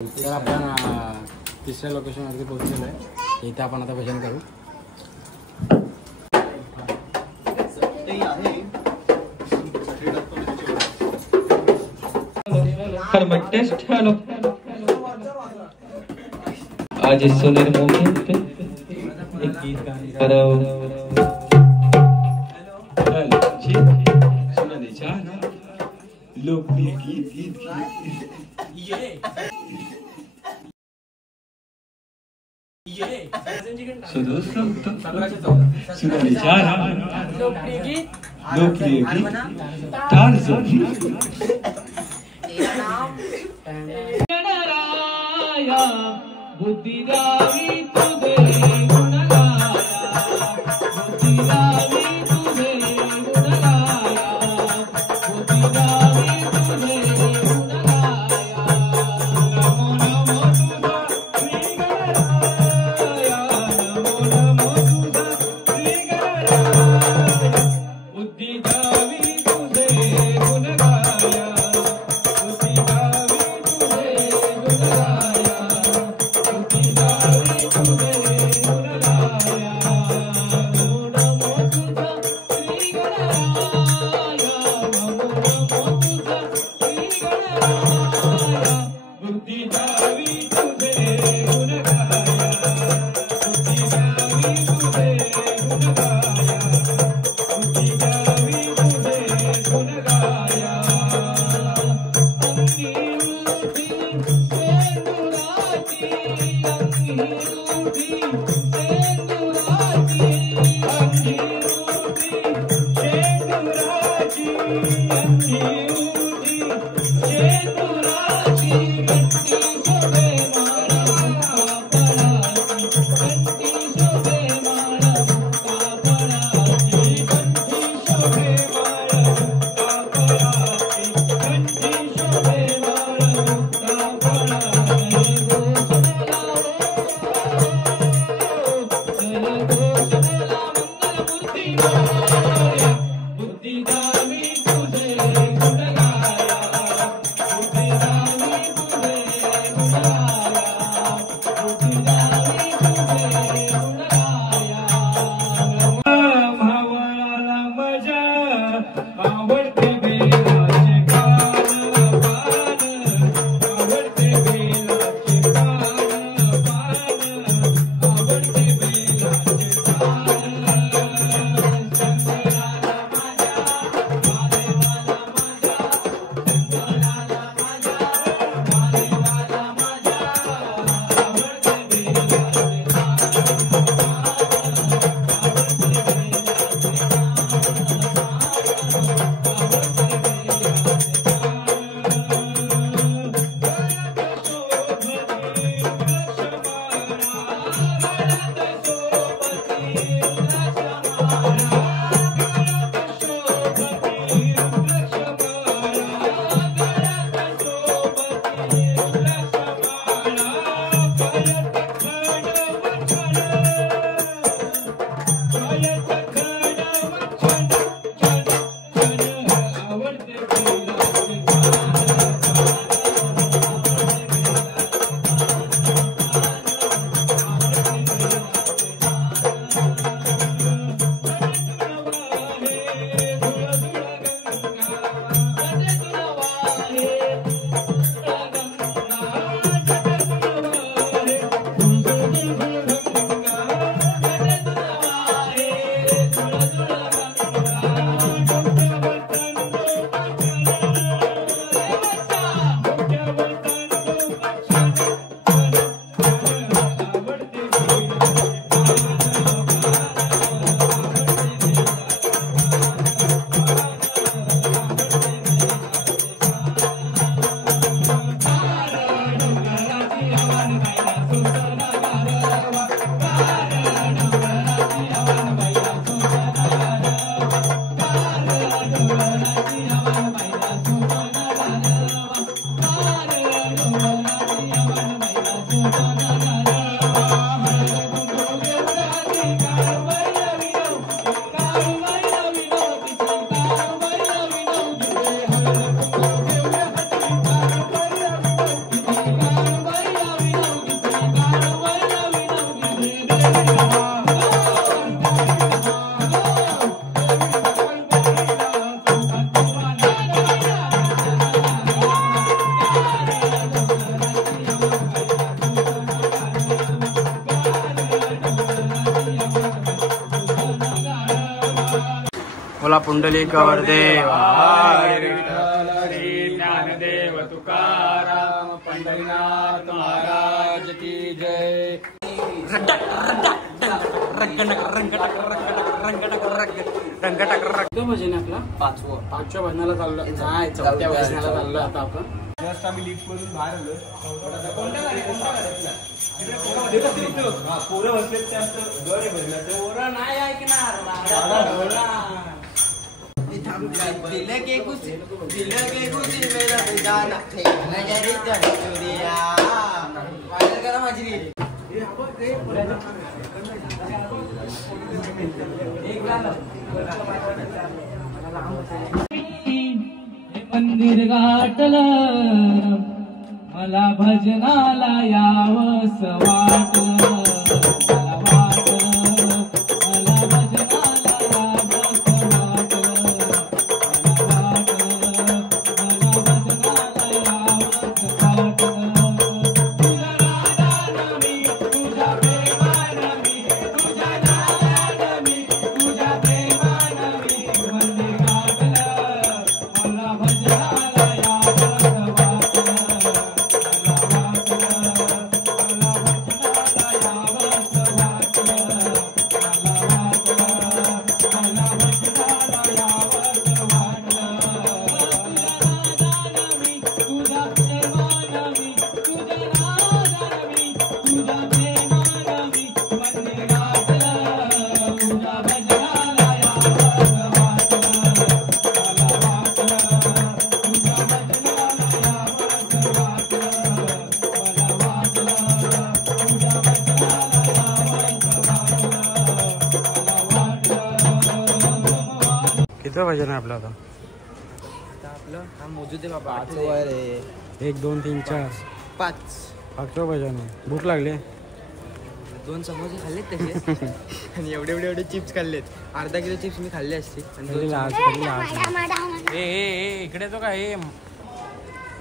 तर आपण तिसऱ्या लोकेशनवरती पोहोचलेलो आहे. इथे आपण आता भजन करू. आज इस सोनेर मोमेंट पे एक गीत गाने जा रहा हूँ. जी सुनाने जा रहा लोकप्रिय गीत सुनाने जा रहा लोकप्रिय गीत टार्ज़न. बुद्धिरावी तुझे गुण गाया, बुद्धिरावी तुझे गुण गाया, बुद्धिरावी तुझे गुण गाया. नमो नमो तुझा श्री गणराया, नमो नमो तुझा श्री गणराया. बुद्धिरावी तुझे गुण गाया, बुद्धिरावी तुझे गुण गाया. बोला पुंडलिक वरदेव श्री ज्ञानदेव तुकाराम पंढरीनाथ महाराज की जय. भजन आपला पाचव्या भजनाला चाललो नाही, चौथ्या भजनाला चाललो आता आपण. जस्ट आम्ही लिफ्ट मधून बाहेर आलो. पोरं बसलेत त्यात घर आहे भजनाचं. पोरं नाही ऐकणार. दिल के खुशी मेरा जाना नजर चुरिया वायरल करा माझी रील. मंदिर गाठलं मला भजनाला यावंस वाटलं. मला वाटलं मला भजनाला यावंस वाटलं. मला वाटलं मला भजनाला यावंस वाटलं. तुझ्या नादानं मी तुझ्या प्रेमानं मी तुझ्या नादानं मी तुझ्या प्रेमानं मी मंदिर गाठलं मला भजनाला यावंस वाटलं. किती भजन आहे आपलं आता? आपलं हा मोजू दे बाबा. 8 वर आहे. 1 2 3 4 5 पाचवं भजन आहे. भूक लागली. 2 समोसे खाल्लेत त्याचे आणि एवढे चिप्स खाल्लेत. अर्धा किलो चिप्स मी खाल्ले असते. इकडे तो काय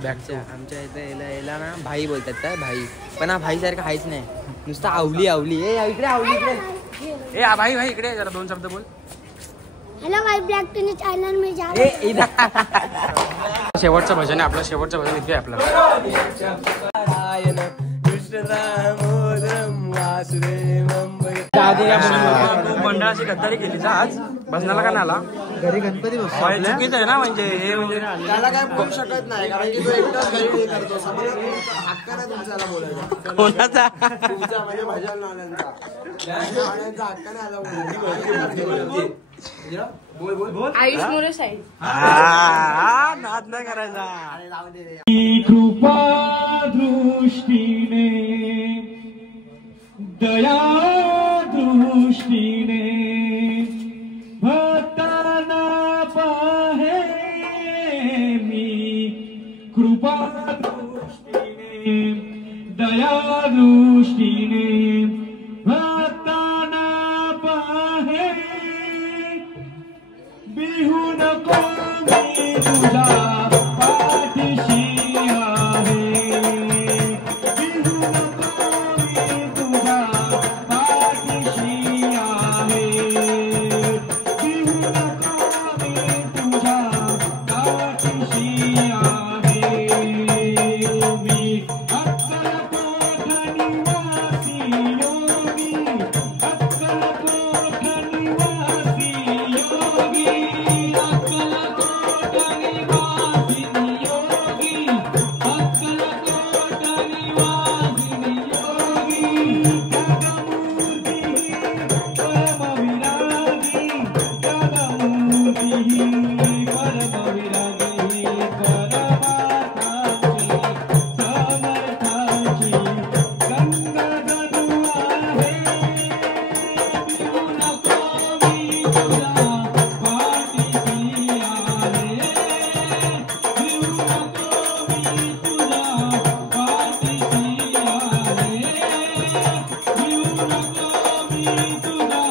आमच्या इथं याला ना भाई बोलतात. काय भाई, पण हा भाई सारखं हायच नाही. नुसतं आवली आवली. इकडे आवली इकडे. भाई भाई इकडे जरा 2 शब्द बोल. हेलो भाई, ब्लॅक टीव्ही चॅनल में जा. शेवटचं भजन आहे आपलं. शेवटचं भजन इथे आहे आपलं. मंडळाची गद्दारी केली आज भजनाला का नाला घरी गणपती चुकीच आहे ना. म्हणजे हे म्हणजे त्याला काय बोलू शकत नाही, कारण की तो एकटाच घरी करतो. हक्क नाही तुमच्याला बोलायचा. कोणाचा? तुमचा म्हणजे भजन नाण्यांचा हक्क नाही आला. आयुष मोरे साईड. नाद नाही करायचा. कृपा दृष्टीने दया दृष्टीने भक्तांना पाहे मी. कृपा दृष्टीने दया दृष्टीने भक्तांना पाहे. बिहू नको मी तुझा पाठीशी आहे. बिहू नको मी तुझा पाठीशी आहे. बिहू नको मी तुझा पाठीशी आहे. मी अक्कलकोट निवासी योगी. अक्कलकोट निवासी योगी. अक्कलकोट निवासी योगी. अक्कलकोट निवासी योगी. जगमूर्ती परमविरागी. परमविरागी परमार्थाची समर्थाची गंगा गणू आहे. बिहू नको मी तुझा पाठीशी आहे. बिहू नको मी तुझा पाठीशी आहे. बिहू नको मी तुझा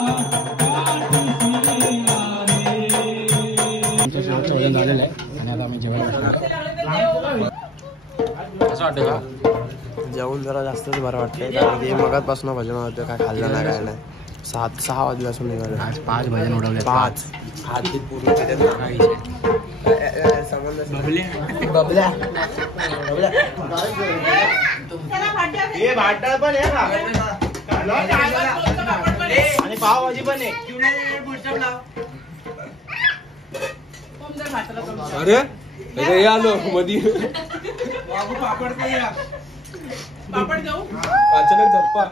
पाठीशी आहे. शेवटचं भजन झालेलं आहे आणि आता आम्ही जेवायला बसलो. असं वाटतं का? जेवून जरा जास्तच बरं वाटतंय, कारण की मगाचपासून भजन होतं. काय खाल्लं नाही काय नाही. 6 वाजल्यापासून निघालो. आज 5 भजन उडवले. 5 खाते पूर्ण बबल्या भाटा पण आहे आणि पावभाजी पण आहे. अरे अरे आलो मधी पापड जाऊ अचानक झप्पा.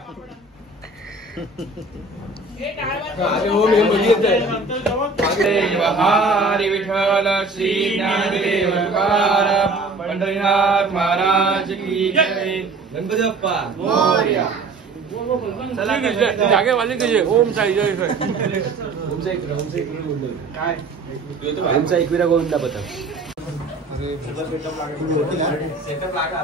अरे हो मी मध्ये येत आहे. हरी विठ्ठल श्री ज्ञानदेव तुकाराम पंढरीनाथ महाराज की जय. गणपती बाप्पा मोरया. जागे वाले कसे ओम साई जय जय. ओम साई गोविंद काय ओम साई गोविंदा पता. अरे सेटअप लागा